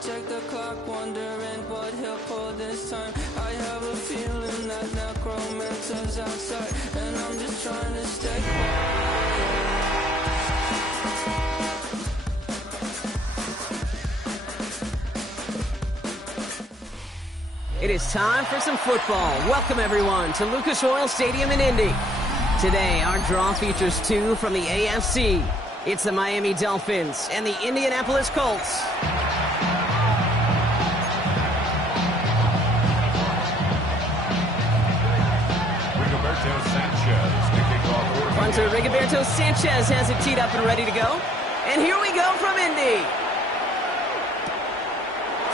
check the clock, wondering what he'll pull this time. I have a feeling that necromancer's outside, and I'm just trying to stay quiet. It is time for some football. Welcome, everyone, to Lucas Oil Stadium in Indy. Today, our draw features two from the AFC. It's the Miami Dolphins and the Indianapolis Colts. Punter Rigoberto Sanchez has it teed up and ready to go. And here we go from Indy.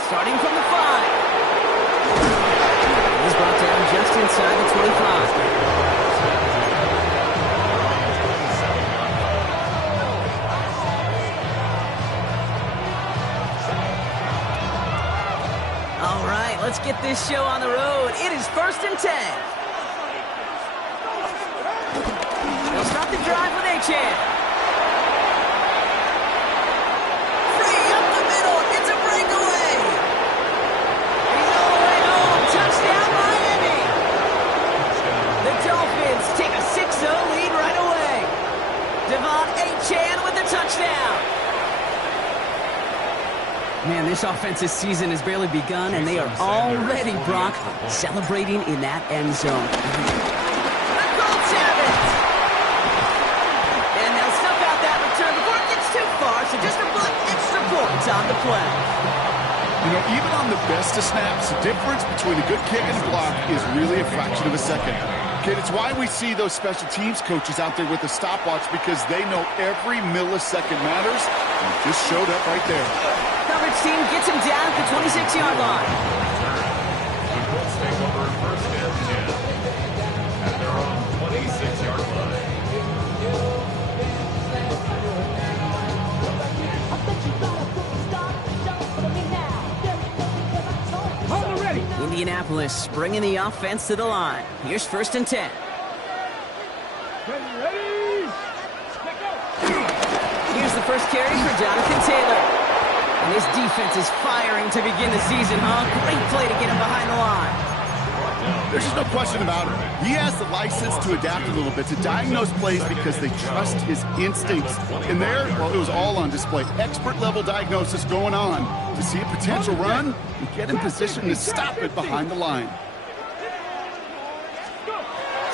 Starting from the 5. He's brought down just inside the 25. All right, let's get this show on the road. It is 1st and 10. They'll start the drive with Ncaa14. Free up the middle. It's a breakaway. He's all the way home. Touchdown, Miami. The Dolphins take a 6-0 lead right away. Ncaa14 with the touchdown. Man, this offensive season has barely begun, and they are already, Brock, celebrating in that end zone. The Colts have it! And they'll snuff out that return before it gets too far, so just a block extra points on the play. You know, even on the best of snaps, the difference between a good kick and a block is really a fraction of a second. Kid, it's why we see those special teams coaches out there with a stopwatch, because they know every millisecond matters, and it just showed up right there. Coverage team gets him down at the 26-yard line. The Colts take over 1st and 10 at their own 26-yard line. Indianapolis bringing the offense to the line. Here's 1st and 10. Here's the first carry for Jonathan Taylor. And his defense is firing to begin the season, huh? Great play to get him behind the line. There's just no question about it. He has the license to adapt a little bit, to diagnose plays because they trust his instincts. And there, well, it was all on display. Expert-level diagnosis going on to see a potential run and get in position to stop it behind the line.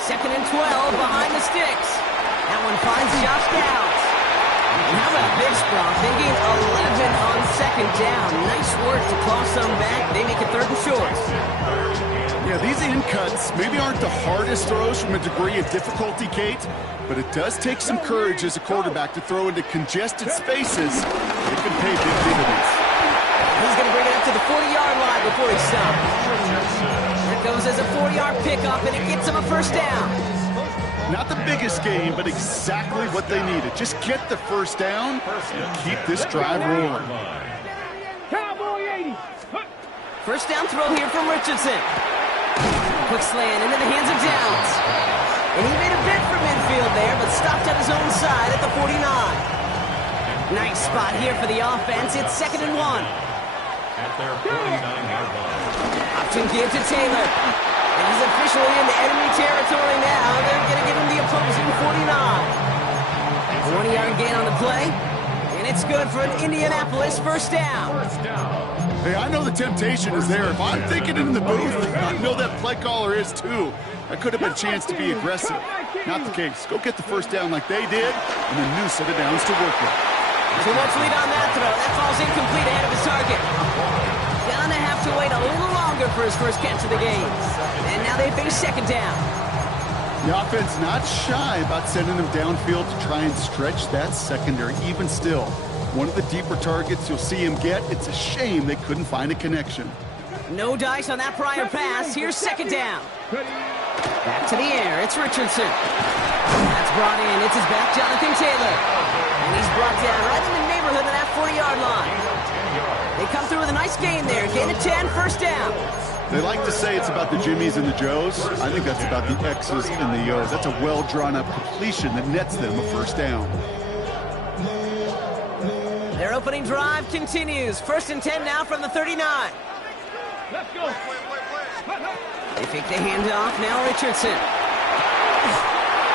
2nd and 12 behind the sticks. That one finds Josh Downs. And how about this, Brock? They gain 11 on 2nd down. Nice work to claw some back. They make it 3rd and short. Yeah, these in cuts maybe aren't the hardest throws from a degree of difficulty, Kate, but it does take some courage as a quarterback to throw into congested spaces. It can pay big dividends. He's going to bring it up to the 40-yard line before he stops. That goes as a 4-yard pickup, and it gets him a 1st down. Not the biggest game, but exactly what they needed. Just get the 1st down and keep this drive rolling. 1st down throw here from Richardson. Quick slant into the hands of Downs. And he made a bid for midfield there, but stopped at his own side at the 49. Nice spot here for the offense. It's 2nd and 1. At their 49-yard line. Option give to Taylor. And he's officially into enemy territory now. They're going to give him the opposing 49. 20-yard gain on the play. And it's good for an Indianapolis 1st down. Hey, I know the temptation is there. If I'm thinking in the booth, I know that play caller is too. That could have been a chance to be aggressive. Not the case. Go get the 1st down like they did, and a new set of downs to work with. Too much lead on that throw. That falls incomplete ahead of his target. Gonna have to wait a little longer for his first catch of the game. And now they face 2nd down. The offense not shy about sending them downfield to try and stretch that secondary. Even still, one of the deeper targets you'll see him get. It's a shame they couldn't find a connection. No dice on that prior pass. Here's 2nd down. Back to the air. It's Richardson. That's brought in. It's his back, Jonathan Taylor. And he's brought down right in the neighborhood of that 40-yard line. They come through with a nice gain there. Gain of 10, 1st down. They like to say it's about the Jimmies and the Joes. I think that's about the X's and the O's. That's a well-drawn-up completion that nets them a 1st down. They're Their opening drive continues. 1st and 10 now from the 39. Let's go. They fake the handoff. Now Richardson.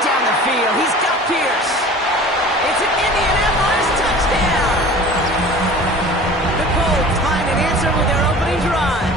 Down the field. He's got Pierce. It's an Indianapolis touchdown. The Colts find an answer with their opening drive.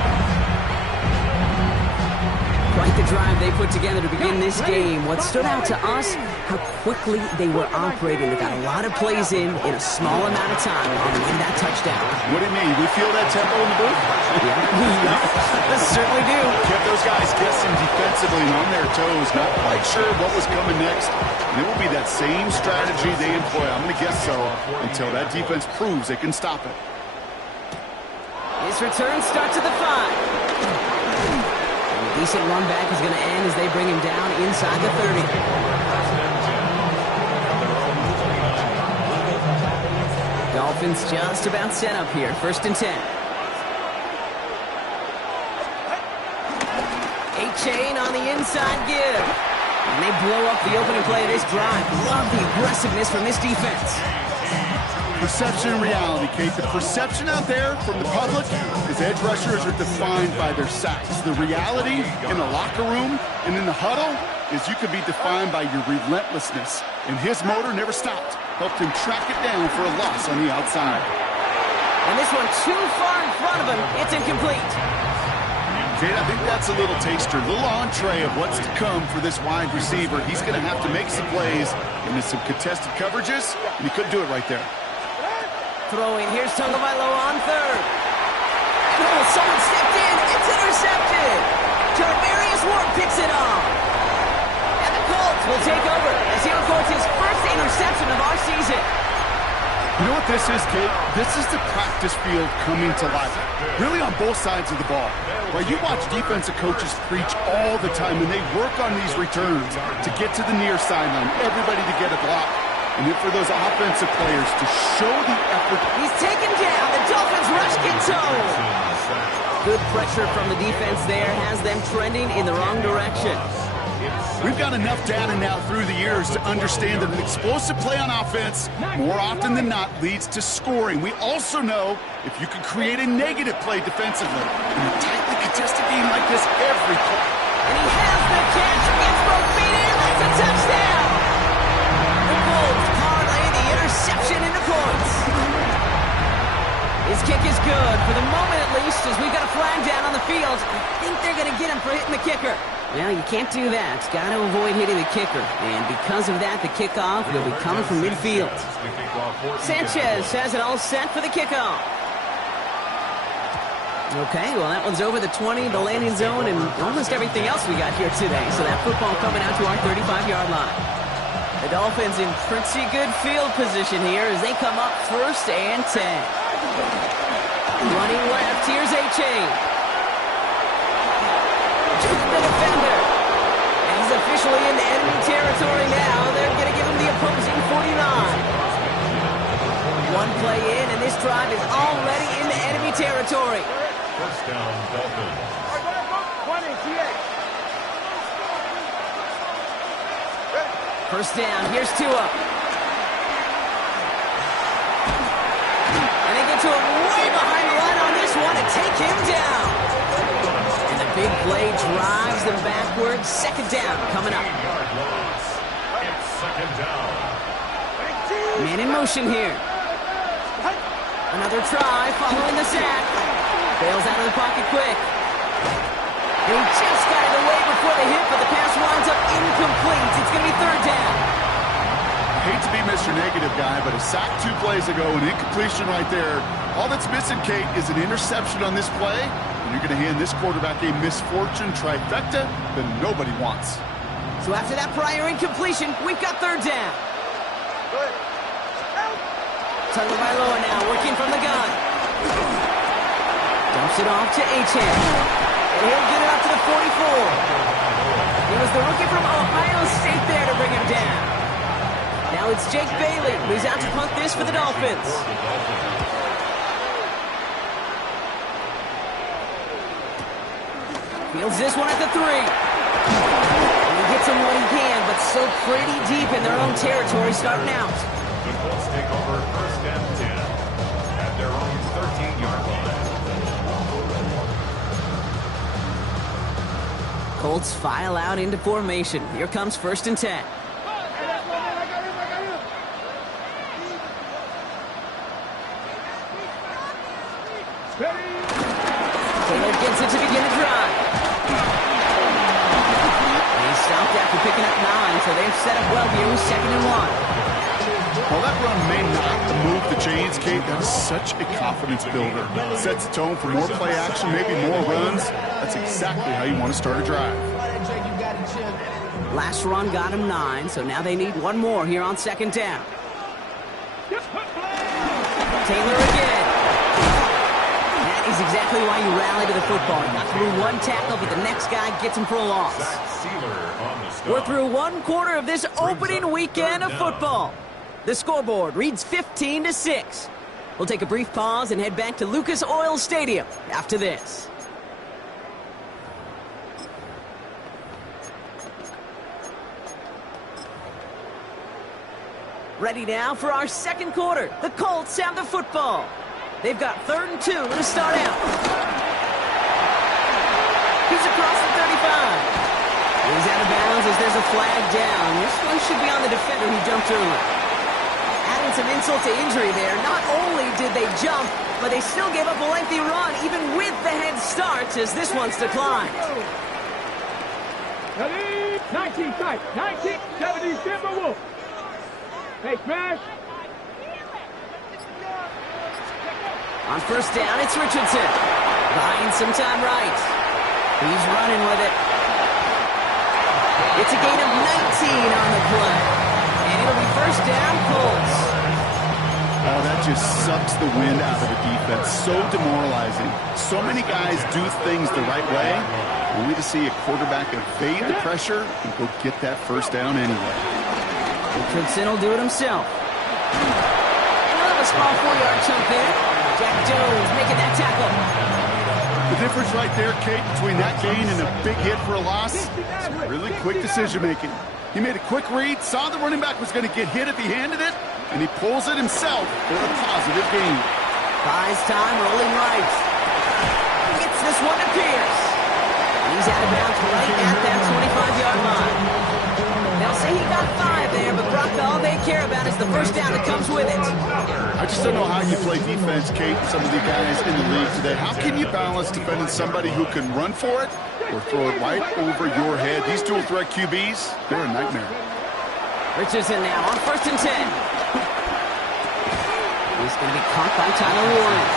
Quite the drive they put together to begin this game. What stood out to us, how quickly they were operating. They got a lot of plays in a small amount of time on the way to that touchdown. What do you mean? We feel that tempo in the booth? Yeah, certainly do. Kept those guys guessing defensively and on their toes, not quite sure what was coming next. And it will be that same strategy they employ. I'm going to guess so until that defense proves they can stop it. His return starts at the 5. Decent run back is going to end as they bring him down inside the 30. Dolphins just about set up here. 1st and 10. A-chain on the inside give. And they blow up the opening play of this drive. Love the aggressiveness from this defense. Perception and reality, Kate. The perception out there from the public is edge rushers are defined by their sacks. The reality in the locker room and in the huddle is you could be defined by your relentlessness. And his motor never stopped. Helped him track it down for a loss on the outside. And this one too far in front of him. It's incomplete. Kate, I think that's a little taster, a little entree of what's to come for this wide receiver. He's going to have to make some plays into some contested coverages, and he couldn't do it right there. Throwing, here's Tagovailoa on 3rd. Oh, someone stepped in, it's intercepted. Jarvarius Ward picks it off. And the Colts will take over as he records his first interception of our season. You know what this is, Kate? This is the practice field coming to life. Really on both sides of the ball. Right, you watch defensive coaches preach all the time, and they work on these returns to get to the near sideline, everybody to get a block. And then for those offensive players to show the effort. He's taken down. The Dolphins rush Ginto. Good pressure from the defense there has them trending in the wrong direction. We've got enough data now through the years to understand that an explosive play on offense, more often than not, leads to scoring. We also know if you can create a negative play defensively in a tightly contested game like this, every play. And he has the catch. Gets both feet in. That's a touchdown. The Colts parlay the interception into points. His kick is good, for the moment at least, as we've got a flag down on the field. I think they're going to get him for hitting the kicker. Well, you can't do that. Got to avoid hitting the kicker. And because of that, the kickoff will be coming from midfield. Sanchez has it all set for the kickoff. Okay, well, that one's over the 20, the landing zone, and almost everything else we got here today. So that football coming out to our 35-yard line. The Dolphins in pretty good field position here as they come up 1st and 10. Running left, here's A-chain. To the defender. And he's officially in enemy territory now. They're going to give him the opposing 49. One play in, and this drive is already in the enemy territory. 1st down, Dolphins. First down, here's Tua. And they get to him way behind the line on this one and take him down. And the big play drives them backwards. 2nd down coming up. It's 2nd down. Man in motion here. Another try following the sack. Bails out of the pocket quick. And he just got it away before the hit, but the pass winds up incomplete. It's going to be 3rd down. I hate to be Mr. Negative guy, but a sack 2 plays ago, an incompletion right there. All that's missing, Kate, is an interception on this play, and you're going to hand this quarterback a misfortune trifecta that nobody wants. So after that prior incompletion, we've got 3rd down. Tagovailoa now working from the gun. Dumps it off to A-chain. And he'll get it up to the 44. It was the rookie from Ohio State there to bring him down. Now it's Jake Bailey, who's out to punt this for the Dolphins. Fields this one at the 3. And he gets him what he can, but still pretty deep in their own territory starting out. The Colts take over 1st and 10. Colts file out into formation. Here comes 1st and 10. Taylor gets it to begin the drive. And he's stopped after picking up 9, so they've set up well here with 2nd and 1. Well, that run may not move the chains, Kate. That is such a confidence builder. Sets the tone for more play action, maybe more runs. That's exactly how you want to start a drive. Last run got him 9, so now they need one more here on 2nd down. Taylor again. That is exactly why you rally to the football. You got through one tackle, but the next guy gets him for a loss. We're through 1/4 of this opening weekend of football. The scoreboard reads 15-6. We'll take a brief pause and head back to Lucas Oil Stadium after this. Ready now for our 2nd quarter. The Colts have the football. They've got 3rd and 2 to start out. He's across the 35. He's out of bounds as there's a flag down. This one should be on the defender who jumped early. Adding some insult to injury there. Not only did they jump, but they still gave up a lengthy run, even with the head start, as this one's declined. 19 tight. 1970 Timberwolf. Hey, Smash. On 1st down, it's Richardson. Buying some time right. He's running with it. It's a gain of 19 on the play. And it'll be 1st down, Colts. Oh, that just sucks the wind out of the defense. So demoralizing. So many guys do things the right way, only to see a quarterback evade the pressure and go get that 1st down anyway. Richardson will do it himself. And he'll have a small 4-yard chunk there. Jack Jones making that tackle. The difference right there, Kate, between that gain and a big hit for a loss is really quick decision-making. He made a quick read, saw the running back was going to get hit if he handed it, and he pulls it himself for a positive gain. Buys time, rolling right. Gets this one to Pierce. He's out of bounds right at that 25-yard line. They'll say he got 5 there, but Brock, all they care about is the 1st down that comes with it. I just don't know how you play defense, Kate, some of the guys in the league today. How can you balance defending somebody who can run for it or throw it right over your head? These dual threat QBs, they're a nightmare. Richardson now on 1st and 10. He's going to be caught by Tyler Warren.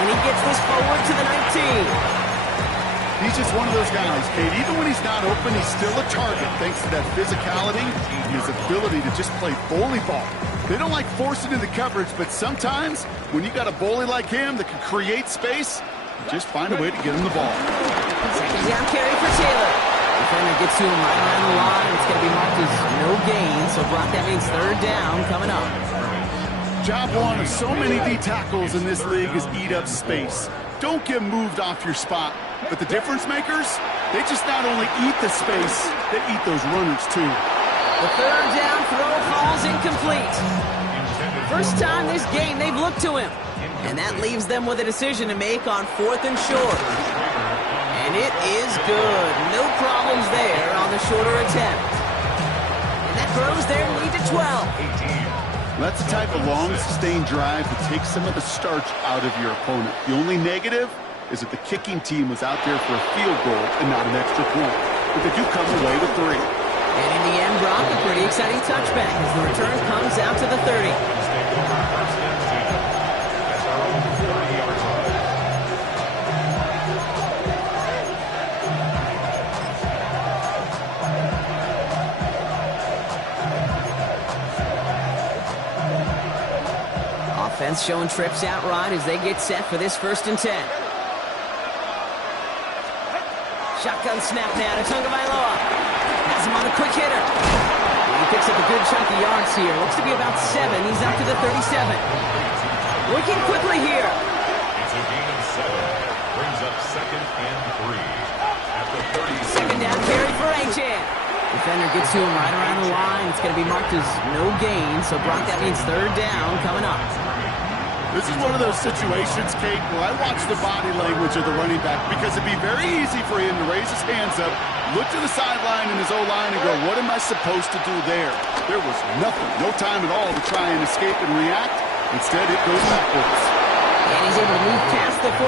And he gets this forward to the 19. He's just one of those guys, Kate. Even when he's not open, he's still a target thanks to that physicality and his ability to just play bully ball. They don't like forcing into coverage, but sometimes when you got a bully like him that can create space, you just find a way to get him the ball. 2nd down carry for Taylor. Defender gets to him right around the line. It's going to be marked as no gain, so Brock, that means 3rd down coming up. Job one of so many D tackles in this league is eat up space. Don't get moved off your spot. But the difference makers, they just not only eat the space, they eat those runners too. The 3rd down throw falls incomplete. First time this game they've looked to him. And that leaves them with a decision to make on 4th and short. And it is good. No problems there on the shorter attempt. And that grows their lead to 12. That's the type of long, sustained drive that takes some of the starch out of your opponent. The only negative is that the kicking team was out there for a field goal and not an extra point. But they do come away with 3. And in the end, Brock, a pretty exciting touchback as the return comes out to the 30. Offense showing trips out right as they get set for this 1st and 10. Shotgun snap now to Tagovailoa. Has him on a quick hitter. He picks up a good chunk of yards here. Looks to be about 7. He's up to the 37. Working quickly here. It's a gain of 7. Brings up 2nd and 3. At the 30. 2nd down carry for Ncaa14. Defender gets to him right around the line. It's going to be marked as no gain. So Brock, that means 3rd down coming up. This is one of those situations, Kate, where I watch the body language of the running back because it'd be very easy for him to raise his hands up, look to the sideline in his O-line and go, what am I supposed to do there? There was nothing, no time at all to try and escape and react. Instead, it goes backwards. And he's able to move past the 45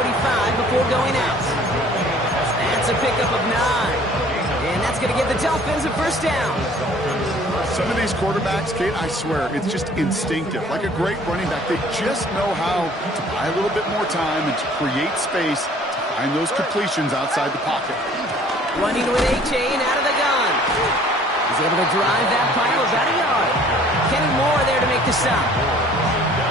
before going out. That's a pickup of 9. And that's going to give the Dolphins a first down. Some of these quarterbacks, Kate, I swear, it's just instinctive. Like a great running back, they just know how to buy a little bit more time and to create space to find those completions outside the pocket. Running with Ncaa14 out of the gun. He's able to drive that pile about a yard. Kenny Moore there to make the stop.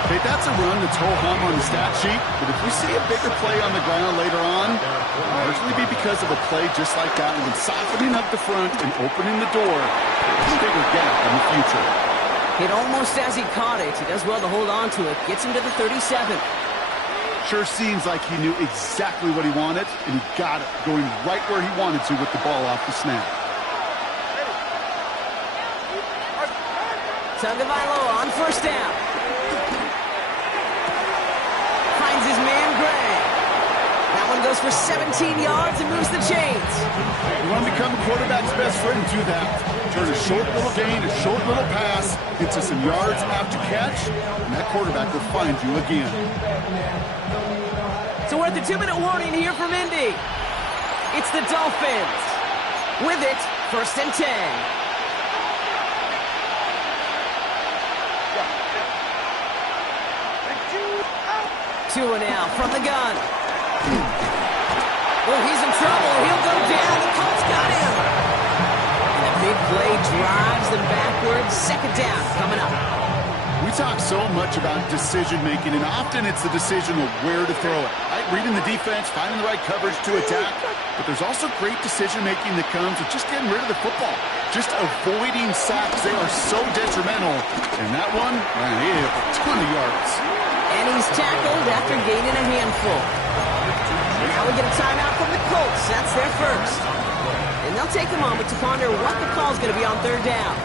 Kate, that's a run that's ho-hum on the stat sheet, but if we see a bigger play on the ground later on, it'll largely be because of a play just like that one, softening up the front and opening the door for a bigger gap in the future. Hit almost as he caught it. He does well to hold on to it. Gets him to the 37. Sure seems like he knew exactly what he wanted, and he got it, going right where he wanted to with the ball off the snap. Tagovailoa on first down. Finds his man Gray. That one goes for 17 yards and moves the chains. You want to become a quarterback's best friend, do that. Turn a short little gain, a short little pass into some yards after catch, and that quarterback will find you again. So we're at the 2-minute warning here from Indy. It's the Dolphins. With it, 1st and 10. Tua now from the gun. Oh, he's in trouble. He'll go down. The Colts got him. And the big play drives them backwards. 2nd down coming up. We talk so much about decision-making, and often it's the decision of where to throw it. Right? Reading the defense, finding the right coverage to attack. But there's also great decision-making that comes with just getting rid of the football. Just avoiding sacks. They are so detrimental. And that one, man, he hit a ton of yards. And he's tackled after gaining a handful. Now we get a timeout from the Colts. That's their first. And they'll take a moment to ponder what the call's going to be on 3rd down.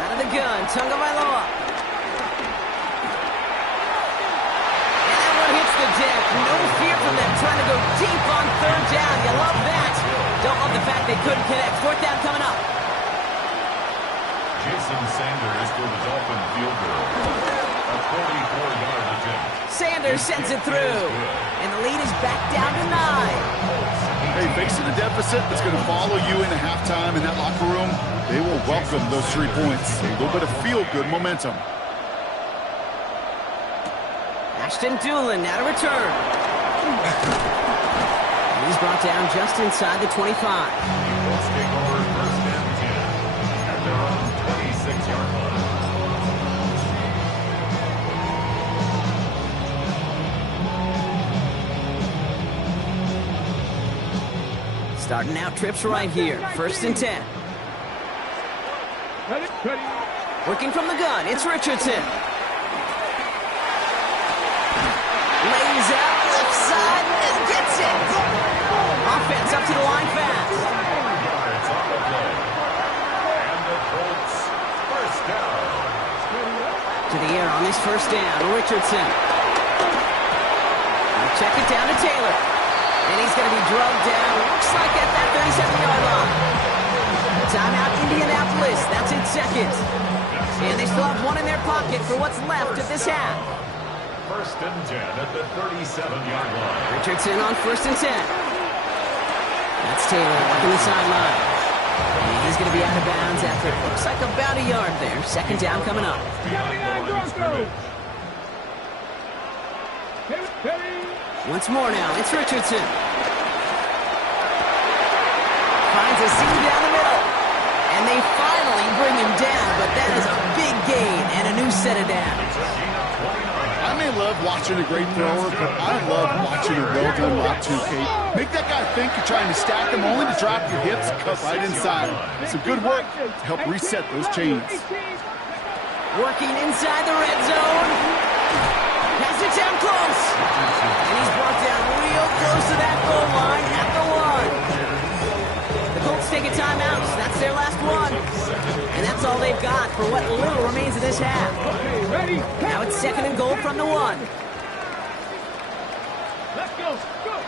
Out of the gun, Tagovailoa. And that one hits the deck. No fear from them trying to go deep on 3rd down. You love that. Don't love the fact they couldn't connect. 4th down coming up. Jason Sanders for the Dolphin field goal. A 44-yard attempt. Sanders sends it through. And the lead is back down to 9. Hey, facing a deficit that's going to follow you into halftime in that locker room, they will welcome those 3 points. A little bit of feel-good momentum. Ashton Doolin now to return. He's brought down just inside the 25. Let's take over 1st and 10. At their own 26-yard line. Starting out trips right here. 1st and 10. Working from the gun, it's Richardson. Lays out left side and gets it. Offense up to the line fast. Yards on the play. And the Colts first down. To the air on this 1st down, Richardson. They'll check it down to Taylor. And he's going to be drugged down. Looks like at that 37-yard line. Timeout Indianapolis. That's in 2nd. And they still have 1 in their pocket for what's left of this half. 1st and 10 at the 37-yard line. Richardson on 1st and 10. That's Taylor working the sideline. And he's going to be out of bounds after it looks like about a yard there. 2nd down coming up. Once more now, it's Richardson. Finds a seam down the middle. And they finally bring him down, but that is a big gain and a new set of downs. I may love watching a great thrower, but I love watching a well-done route too, Kate. Make that guy think you're trying to stack him only to drop your hips and cut right inside. Some good work to help reset those chains. Working inside the red zone. Has it down close. And he's brought down real close to that goal line at the 1. The Colts take a timeout. That's their last one. And that's all they've got for what little remains of this half. Okay, ready? Now it's 2nd and goal from the 1. Let's go. Go.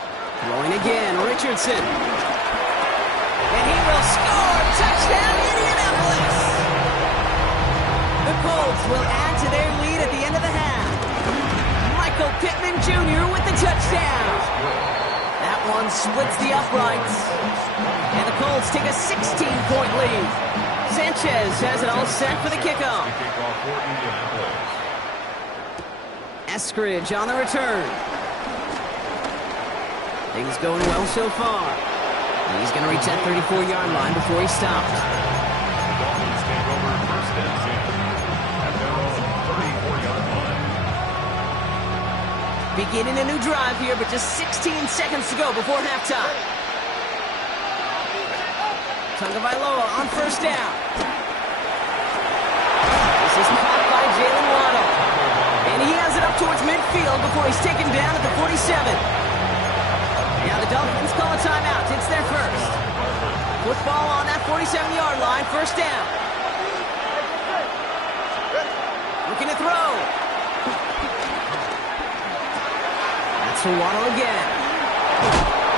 Throwing again, Richardson. And he will score! Touchdown, Indianapolis! The Colts will add to their lead at the end of the half. Michael Pittman Jr. with the touchdown. That one splits the uprights. And the Colts take a 16-point lead. Sanchez has it all set for the kickoff. Eskridge on the return. Things going well so far. He's going to reach that 34-yard line before he stops. Dolphins take over 1st and 10 at their own 34-yard line. Beginning a new drive here, but just 16 seconds to go before halftime. Tagovailoa on 1st down. This is caught by Jalen Waddle. And he has it up towards midfield before he's taken down at the 47. Now the Dolphins call a timeout. It's their first. Football on that 47-yard line. 1st down. Looking to throw. That's for Waddle again.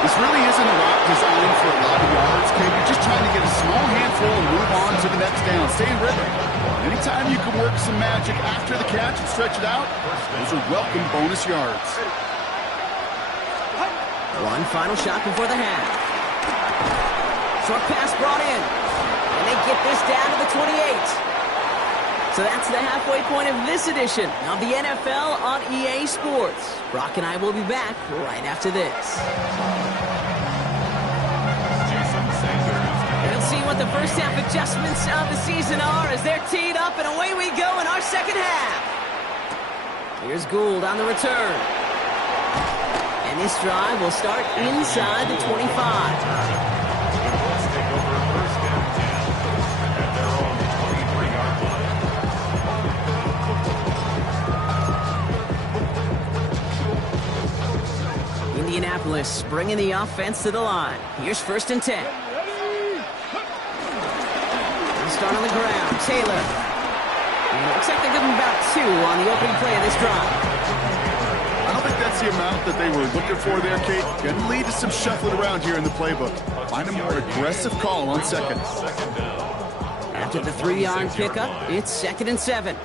This really isn't a route designed for a lot of yards, Kate. You're just trying to get a small handful and move on to the next down. Stay in rhythm. Anytime you can work some magic after the catch and stretch it out, those are welcome bonus yards. One final shot before the half. Short pass brought in. And they get this down to the 28. So that's the halfway point of this edition of the NFL on EA Sports. Brock and I will be back right after this. We'll see what the first half adjustments of the season are as they're teed up, and away we go in our second half. Here's Gould on the return. And this drive will start inside the 25. Let's take over 1st and 10 at their own 23-yard line. Indianapolis bringing the offense to the line. Here's 1st and 10. They'll start on the ground. Taylor. And it looks like they're giving about 2 on the opening play of this drive. I don't think that's the amount that they were looking for there, Kate. Going to lead to some shuffling around here in the playbook. Find a more aggressive call on 2nd. After the 3-yard pickup, it's 2nd and 7.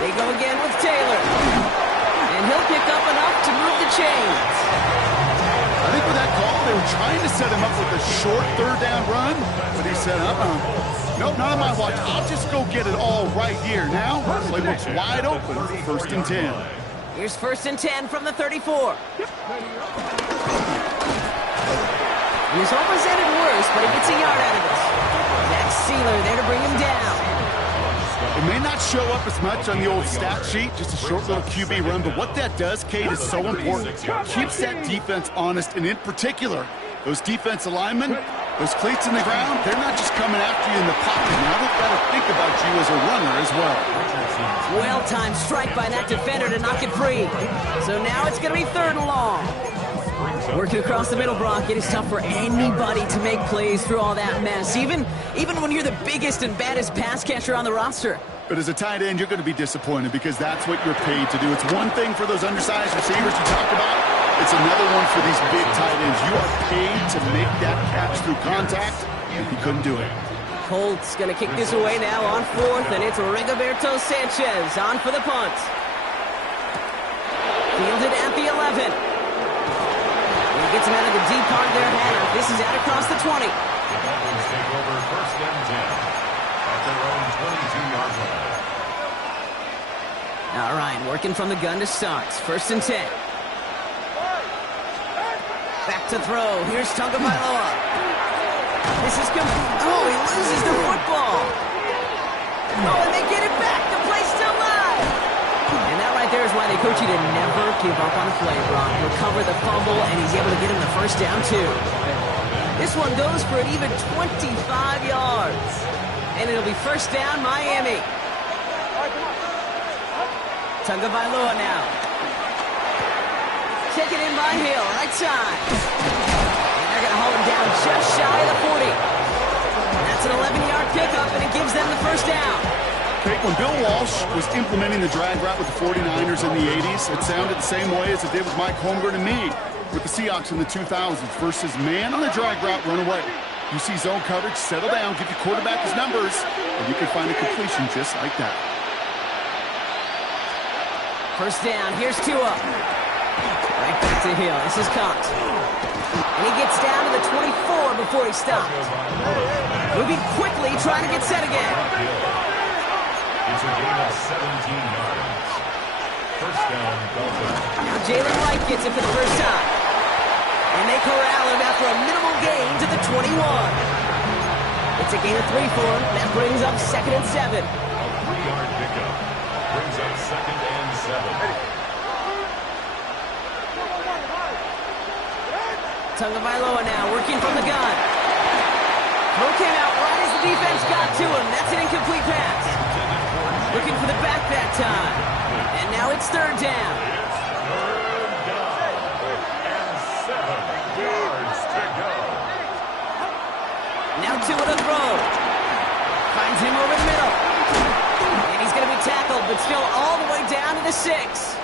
They go again with Taylor. And he'll pick up enough to move the chains. I think with that call, they were trying to set him up with a short 3rd down run, but he said, nope, not on my watch. I'll just go get it all right here. Now, playbook's wide open. 1st and 10. Here's 1st and 10 from the 34. He was almost ended worse, but he gets a yard out of this. That's Sealer there to bring him down. It may not show up as much on the old stat sheet, just a short little QB run, but what that does, Kate, is so important. Keeps that defense honest, and in particular, those defensive linemen, those cleats in the ground, they're not just coming after you in the pocket. Now they've got to think about you as a runner as well. Well-timed strike by that defender to knock it free. So now it's going to be 3rd and long. Working across the middle, Brock, it is tough for anybody to make plays through all that mess, even when you're the biggest and baddest pass catcher on the roster. But as a tight end, you're going to be disappointed because that's what you're paid to do. It's one thing for those undersized receivers you talked about. It's another one for these big tight ends. You are paid to make that catch through contact, and he couldn't do it. Colts going to kick this away now on 4th, and it's Rigoberto Sanchez on for the punt. Fielded at the 11. He gets him out of the deep part of their half. This is out across the 20. The Dolphins take over 1st and 10 at their own 22-yard line. All right, working from the gun to start. 1st and 10. Back to throw. Here's Tagovailoa. This is he loses the football. Oh, and they get it back. The play's still live. And that right there is why they coach you to never give up on a play, Brock. Recover the fumble, and he's able to get him the 1st down, too. This one goes for an even 25 yards. And it'll be 1st down, Miami. Tagovailoa now. Taken in by Hill, right side. And they're going to hold him just shy of the 40. That's an 11-yard pickup, and it gives them the first down. Okay, when Bill Walsh was implementing the drag route with the 49ers in the 80s, it sounded the same way as it did with Mike Holmgren and me with the Seahawks in the 2000s versus man on the drag route, run away. You see zone coverage, settle down, give your quarterback his numbers, and you can find a completion just like that. First down, here's Tua. Right back to Hill, this is Cox. And he gets down to the 24 before he stops. Moving quickly, trying to get set again. It's a gain of 17 yards. First down, Dolphins. Now Jalen White gets it for the first time. And they corral him after a minimal gain to the 21. It's a gain of 3 for him. That brings up 2nd and 7. A 3-yard pickup brings up 2nd and 7. Tagovailoa now working from the gun. Throw came out right as the defense got to him. That's an incomplete pass. Looking for the back that time. And now it's 3rd down. Now Tua to throw. Finds him over the middle. And he's going to be tackled, but still all the way down to the 6.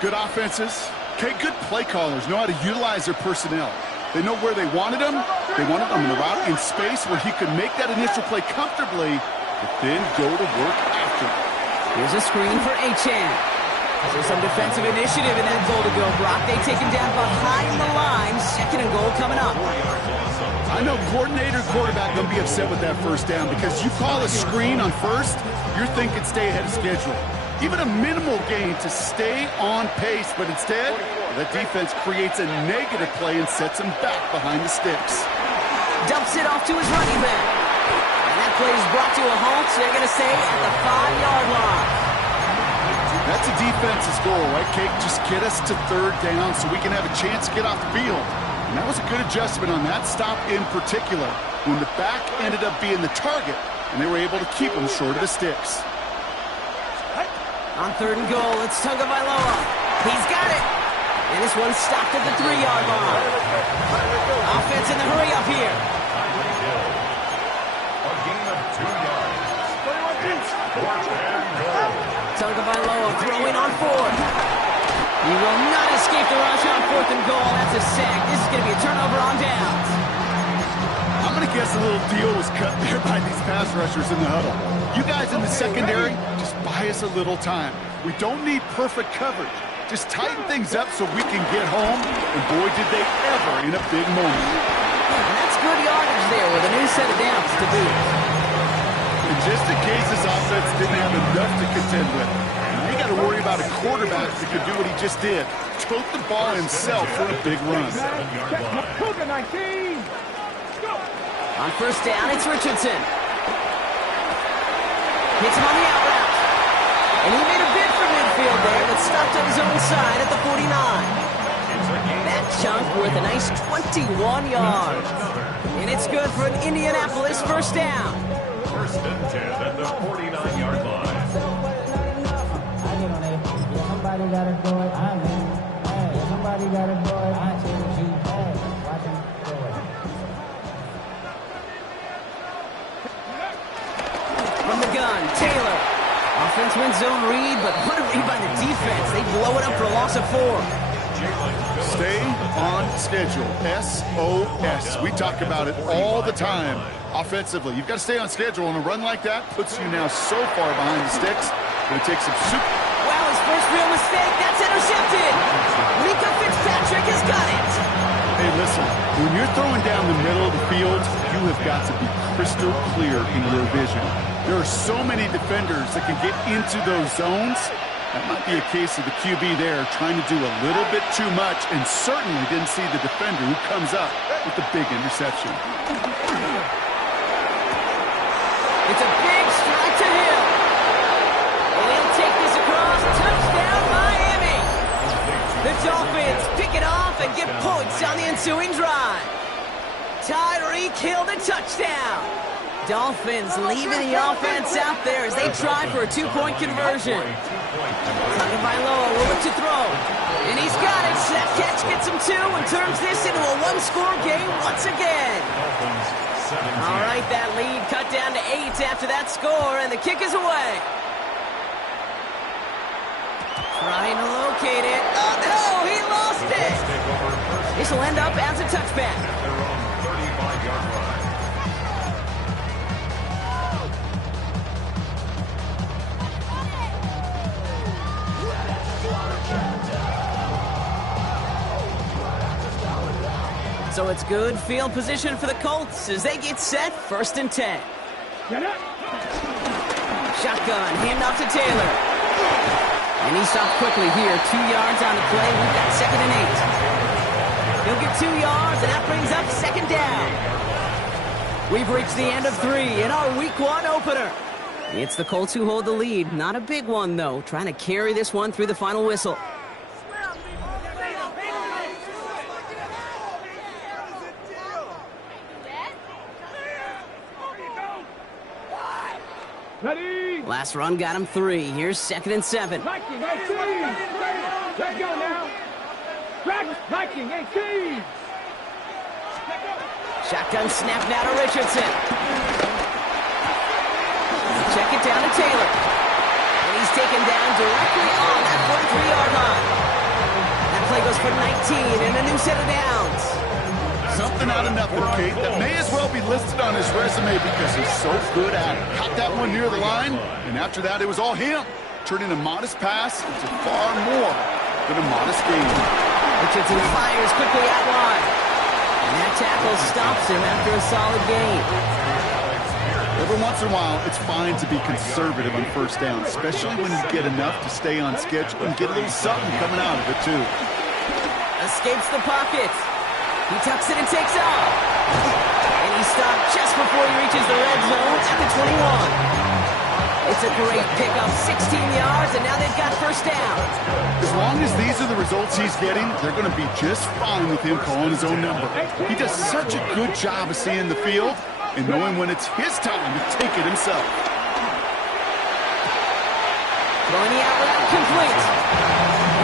Good offenses. Okay, good play callers know how to utilize their personnel. They know where they wanted them. They wanted them in the route in space where he could make that initial play comfortably, but then go to work after. Here's a screen for Nchaa14. There's some defensive initiative in that goal to go, Brock. They take him down behind the line. 2nd and goal coming up. I know coordinator and quarterback going to be upset with that first down because you call a screen on first, you're thinking stay ahead of schedule. Even a minimal gain to stay on pace, but instead, the defense creates a negative play and sets him back behind the sticks. Dumps it off to his running back. And that play is brought to a halt, so they're going to say at the 5-yard line. That's a defense's goal, right, Cake? Just get us to 3rd down so we can have a chance to get off the field. And that was a good adjustment on that stop in particular, when the back ended up being the target, and they were able to keep him short of the sticks. On 3rd and goal, it's Tagovailoa. He's got it. And this one's stopped at the 3-yard line. Offense in the hurry up here. A gain of 2 yards. It's 4th and goal. Tagovailoa throwing on 4th. He will not escape the rush on 4th and goal. That's a sack. This is going to be a turnover on downs. I'm going to guess a little deal was cut there by these pass rushers in the huddle. You guys in the secondary, just buy us a little time. We don't need perfect coverage. Just tighten things up so we can get home, and boy, did they ever in a big moment. And that's good yardage there with a new set of downs to boot. And just in case this offense didn't have enough to contend with, you got to worry about a quarterback that could do what he just did. Tote the ball himself for a big run. 19. On 1st down, it's Richardson. Hits him on the out route. And he made a bid for midfield there, but stopped on his own side at the 49. That chunk worth a nice 21 yards. And it's good for an Indianapolis 1st down. 1st and 10 at the 49-yard line. Somebody gotta do it. Hey, somebody gotta do it. I choose you. Hey, watch him do it. From the gun, Taylor. Offense wins zone read, but what a read by the defense. They blow it up for a loss of 4. Stay on schedule. SOS. We talk about it all the time. Offensively, you've got to stay on schedule, and a run like that puts you now so far behind the sticks. Going to take some super. Wow, his first real mistake. That's intercepted. Mika Fitzpatrick has got it. Hey, listen, when you're throwing down the middle of the field, you have got to be crystal clear in your vision. There are so many defenders that can get into those zones. That might be a case of the QB there trying to do a little bit too much and certainly didn't see the defender who comes up with the big interception. It's a big strike to Hill. And he'll take this across. Touchdown, Miami. The Dolphins pick it off and get points on the ensuing drive. Tyreek Hill the touchdown. Dolphins leaving the offense out there as they try for a 2-point conversion. Tagovailoa will look to throw. And he's got it. That catch gets him 2 and turns this into a one-score game once again. All right, that lead cut down to 8 after that score, and the kick is away. Trying to locate it. Oh, no, he lost it. This will end up as a touchback. So it's good field position for the Colts as they get set, 1st and 10. Shotgun, handoff to Taylor. And he stopped quickly here, 2 yards on the play. We've got 2nd and 8. He'll get 2 yards, and that brings up 2nd down. We've reached the end of 3 in our Week 1 opener. It's the Colts who hold the lead. Not a big one, though, trying to carry this one through the final whistle. Ready? Last run got him 3. Here's 2nd and 7. Viking 18. Let's go now. Viking 18. Shotgun snap now to Richardson. Check it down to Taylor. And he's taken down directly on that 43-yard line. That play goes for 19 and a new set of downs. Something out of nothing, Kate, that may as well be listed on his resume because he's so good at it. Caught that one near the line, and after that, it was all him. Turning a modest pass into far more than a modest gain. Richardson fires quickly out wide. And that tackle stops him after a solid gain. Every once in a while, it's fine to be conservative on 1st down, especially when you get enough to stay on schedule and get a little something coming out of it, too. Escapes the pocket. He tucks it and takes off. And he stopped just before he reaches the red zone at the 21. It's a great pickup, 16 yards, and now they've got 1st down. As long as these are the results he's getting, they're going to be just fine with him calling his own number. He does such a good job of seeing the field and knowing when it's his time to take it himself. Throwing the out route complete.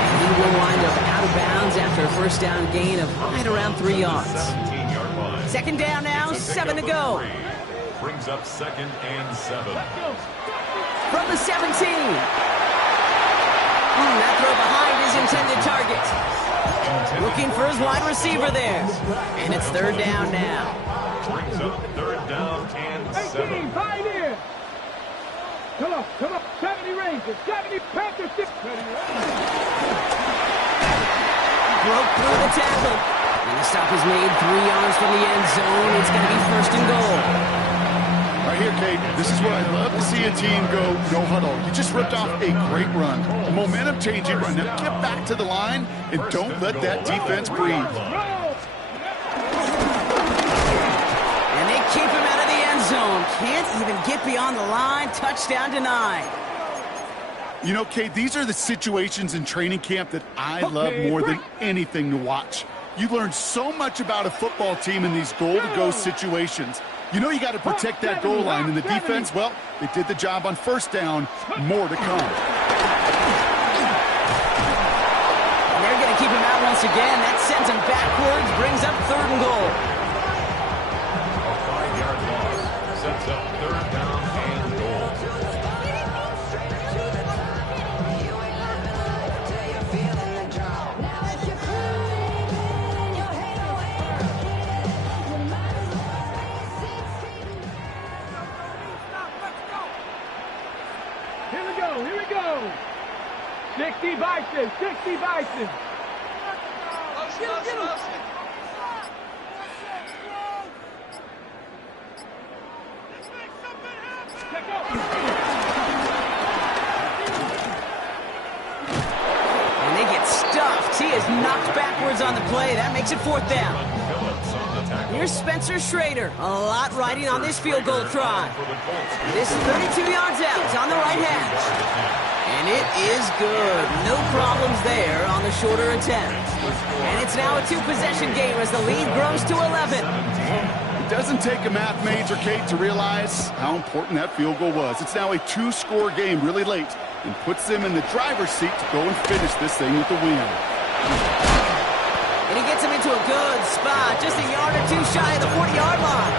And he will wind up out of bounds after a 1st down gain of right around 3 yards. 2nd down now, 7 to go. Brings up 2nd and 7. From the 17. That throw behind his intended target. Looking for his wide receiver there. And it's 3rd down now. Brings up 3rd down and 7. 18, fight in. Come on. 70 Rangers, 70 Panthers. Broke through the tackle. And the stop is made 3 yards from the end zone. It's going to be 1st and goal. Right here, Kate, this is where I love to see a team go no huddle. You just ripped off a great run. A momentum-changing run. Now get back to the line and don't let that defense breathe. And they keep him out of the end zone. Can't even get beyond the line. Touchdown denied. You know, Kate, these are the situations in training camp that I love more than anything to watch. You learn so much about a football team in these goal-to-go situations. You know you got to protect that goal line, and the defense, well, they did the job on 1st down. More to come. And they're going to keep him out once again. That sends him backwards, brings up 3rd and goal. A 5-yard loss sets up 3rd down and goal. Here we go. 60 Bison. And they get stuffed. He is knocked backwards on the play. That makes it 4th down. Here's Spencer Schrader. A lot riding on this field goal try. This is 32 yards out. It's on the right hash. And it is good. No problems there on the shorter attempt. And it's now a 2-possession game as the lead grows to 11. It doesn't take a math major, Kate, to realize how important that field goal was. It's now a 2-score game really late and puts them in the driver's seat to go and finish this thing with the win. And he gets him into a good spot, just a yard or two shy of the 40-yard line.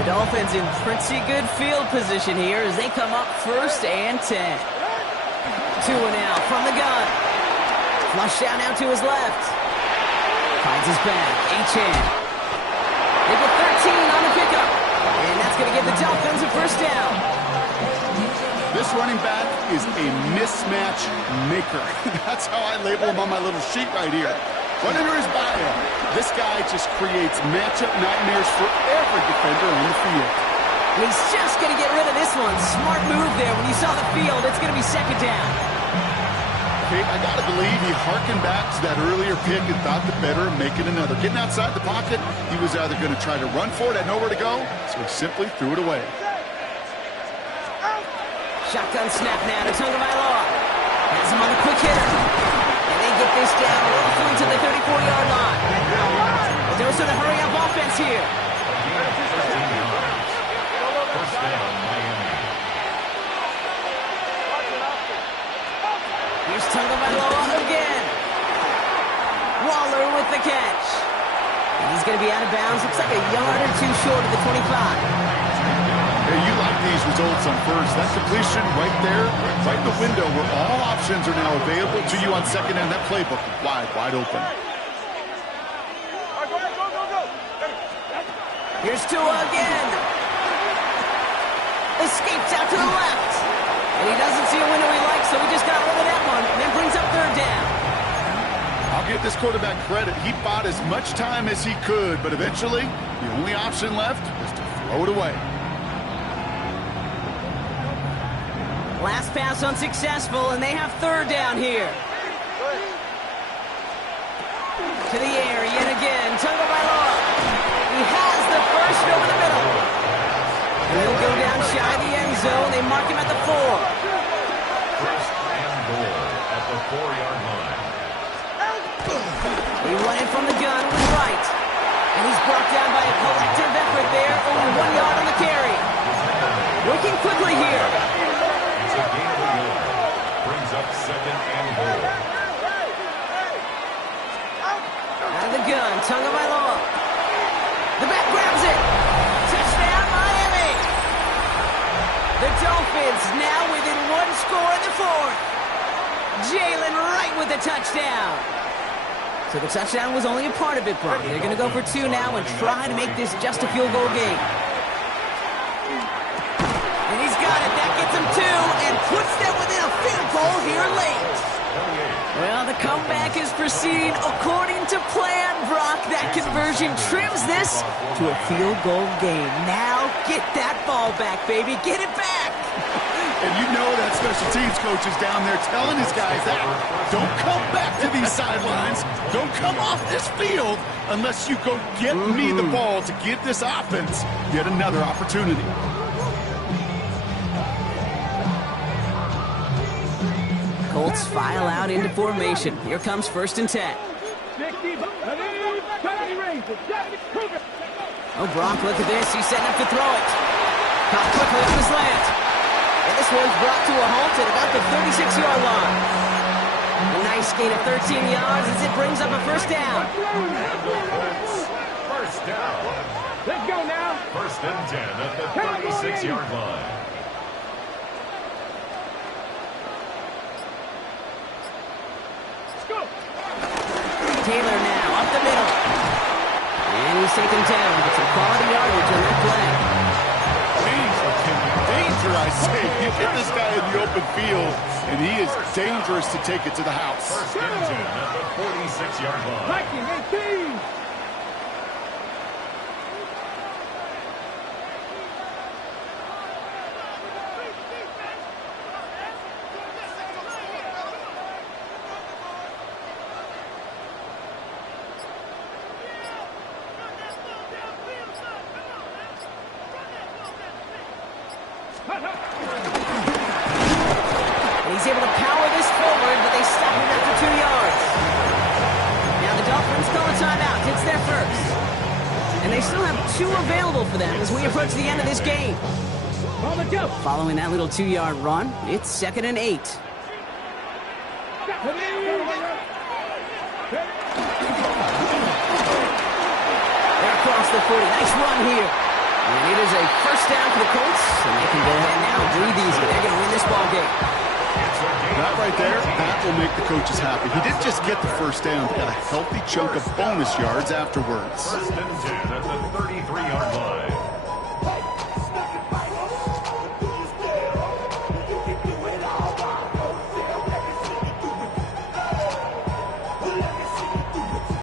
The Dolphins in pretty good field position here as they come up 1st and 10. Tua now from the gun. Flush down now to his left. Finds his back. Ncaa14. They go 13 on the pickup. And that's going to give the Dolphins a 1st down. This running back is a mismatch maker. That's how I label him on my little sheet right here. Right under his bio, this guy just creates matchup nightmares for every defender on the field. And he's just going to get rid of this one. Smart move there. When you saw the field, it's going to be 2nd down. Okay, I got to believe he harkened back to that earlier pick and thought the better of making another. Getting outside the pocket, he was either going to try to run for it, had nowhere to go, so he simply threw it away. Shotgun snap now to Tagovailoa. Has him on the quick hitter. And they get this down roughly to the 34-yard line. But there's sort of hurry-up offense here. First down, Miami. Here's Tagovailoa again. Waller with the catch. And he's going to be out of bounds. Looks like a yard or two short of the 25. Hey, you like these results on first. That completion right there, right in the window where all options are now available to you on 2nd and that playbook wide open. Here's Tua again. Escapes out to the left. And he doesn't see a window he likes, so he just got rid of that one. And then brings up 3rd down. I'll give this quarterback credit. He bought as much time as he could, but eventually the only option left was to throw it away. Last pass unsuccessful, and they have 3rd down here. To the air yet again. Tagovailoa. He has the first over the middle. And he'll go down shy of the end zone. They mark him at the 4. 1st and goal at the 4-yard line. He went in from the gun with right. And he's brought down by a collective effort there. Only 1 yard on the carry. Working quickly here. It's a gain of a yard. Brings up 2nd and goal. Out of the gun, Tagovailoa. The back grabs it. Touchdown, Miami. The Dolphins now within 1 score in the 4th. Jalen Wright with the touchdown. So the touchdown was only a part of it, Brock. They're going to go for 2 now and try to make this just a field goal game. And he's got it. That gets him 2 and puts them within a field goal here late. Well, the comeback is proceeding according to plan, Brock. That conversion trims this to a field goal game. Now get that ball back, baby. Get it back. And you know that special teams coach is down there telling his guys that. Don't come back to these sidelines. Don't come off this field unless you go get me the ball to give this offense yet another opportunity. Colts file out into formation. Here comes 1st and 10. Oh, Brock, look at this. He's setting up to throw it. Caught quickly on his slant. And this one's brought to a halt at about the 36-yard line. A nice gain of 13 yards as it brings up a 1st down. First down. Let's go now. 1st and 10 at the 36-yard line. Taylor now up the middle. And he's taken down. But some quality yardage on that play. Danger, I say. You get this guy in the open field, and he is dangerous to take it to the house. 1st and 10 at the 46-yard line. Viking 18. And he's able to power this forward, but they stop him after 2 yards. Now the Dolphins call a timeout. It's their first. And they still have 2 available for them as we approach the end of this game. Following that little 2-yard run, it's 2nd and 8. They're across the 40. Nice run here. And it is a first down for the Colts, and they can go ahead now and breathe easy. They're going to win this ball game. That right there, that will make the coaches happy. He didn't just get the first down, he got a healthy chunk of bonus yards afterwards. First and 10 at the 33-yard line.